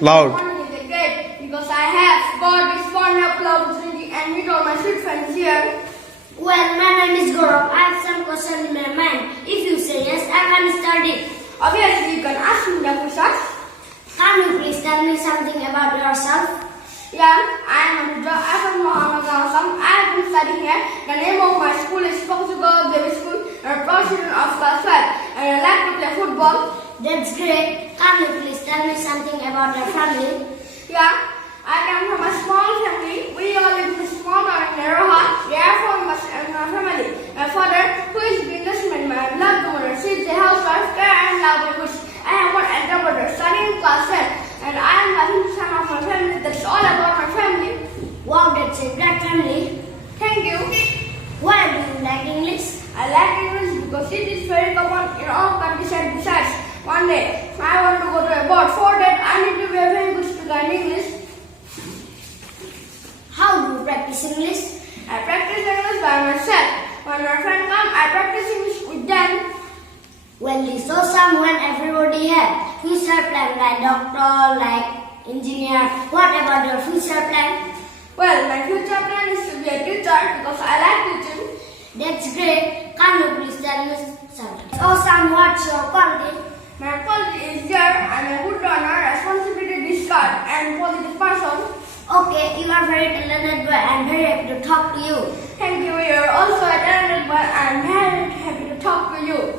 Loud. Morning is a great because I have got this wonderful opportunity and meet all my sweet friends here. Well, my name is Gaurav. I have some questions in my mind. If you say yes, I can study. Obviously, you can ask me the questions. Can you please tell me something about yourself? Yeah, I am from Mohammed. I have been studying here. The name of my school is Portugal Baby School. I'm a president of class 12 and I like to play football. That's great. Can you please tell me something about your family? Yeah, I come from a small family. We all live in a small town in Roha. We are from my family. My father, who is a businessman, my loved mother, she is a housewife, care and love language. I have one elder brother studying in class 10 and I am loving the son of my family. That's all about my family. Wow, that's a great family. Thank you. Why do you like English? I like English because it is very common in all countries and besides. One day, I want to go to a board. For that, I need to be a very good speaker in English. How do you practice English? I practice English by myself. When my friends come, I practice English with them. Well, it's awesome when everybody has future plan like doctor, like engineer. What about your future plan? Well, my future plan is to be a teacher because I like teaching. That's great. Can you please tell me something? Awesome. What's your quality? My quality is there. I'm a good learner, responsibility discard, and positive person. Okay, you are very talented boy. I'm very happy to talk to you. Thank you. You're also a talented boy. I'm very happy to talk to you.